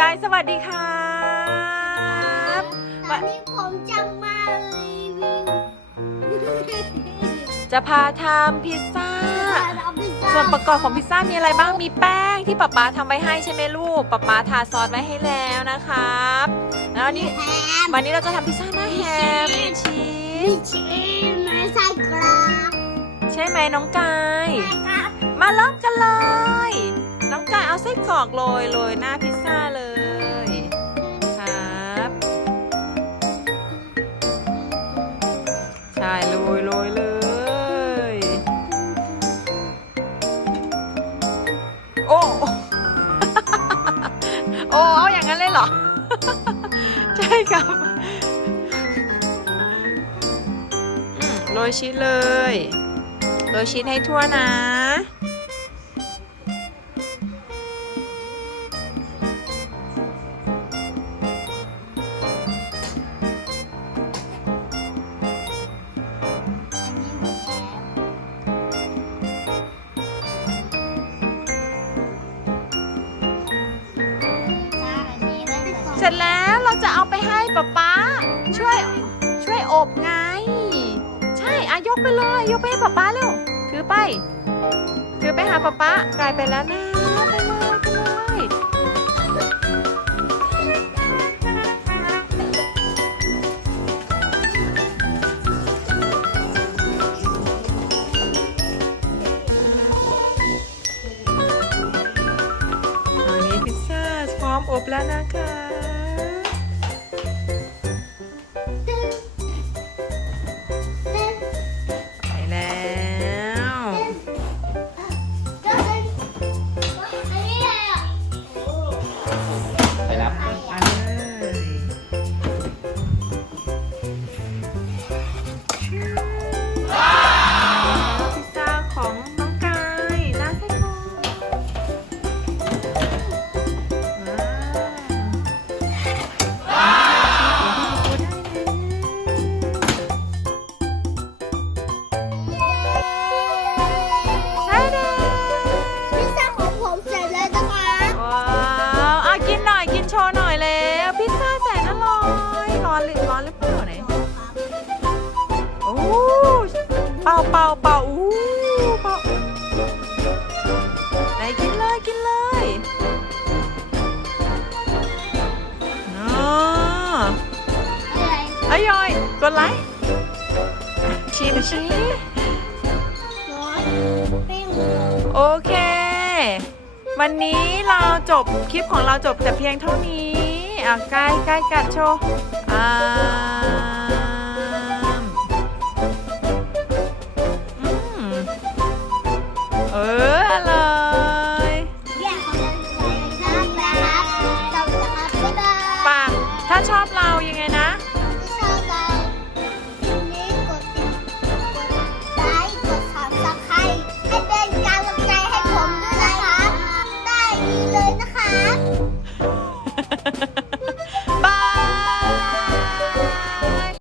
กายสวัสดีครับตอนนี้ผมจะมาลีวิวจะพาทำพิซซ่า ส่วนประกอบของพิซซ่ามีอะไรบ้าง มีแป้งที่ป๊าป๊าทำไว้ให้ใช่ไหมลูกป๊าป๊าทาซอสไว้ให้แล้วนะครับ แล้ววันนี้วันนี้เราจะทำพิซซ่าหน้าแฮมชีสชีสไม่ใส่กรอบใช่ไหมน้องกายมาเริ่มกันเลย น้องกายเอาไส้กรอกโรยโรยหน้าพิซซ่าเลย ใช่โรยโรยเลย โอ้ โอ้เอาอย่างนั้นเลยเหรอ ใช่ครับโรยชีสเลย โรยชีสให้ทั่วนะ เสร็จแล้วเราจะเอาไปให้ป๊าป๊าช่วยช่วยอบไง ใช่อายกไปเลยยกไปให้ป๊าป๊าเร็วถือไป ถือไปหาป๊าป๊ากลายไปแล้วนะไปเลยไปเลยตอนนี้พิซซ่าพร้อมอบแล้วนะคะ ป่าเป่าเป่าอู้เป่าไหนกินเลยกินเลยอ๋ออะไรอร่อยกดไลค์ชีสชีสร้อนปิ้งโอเค วันนี้เราจบคลิปของเราจบแต่เพียงเท่านี้อะใกล้ใกล้กัดโชว์อ่าาชอบเรายังไงนะ ที่ชอบเราคลิปนี้กดติดกดไลค์กดซับสไครต์ให้เป็นกำลังให้ผมด้วยนะคะ ได้ดีเลยนะคะ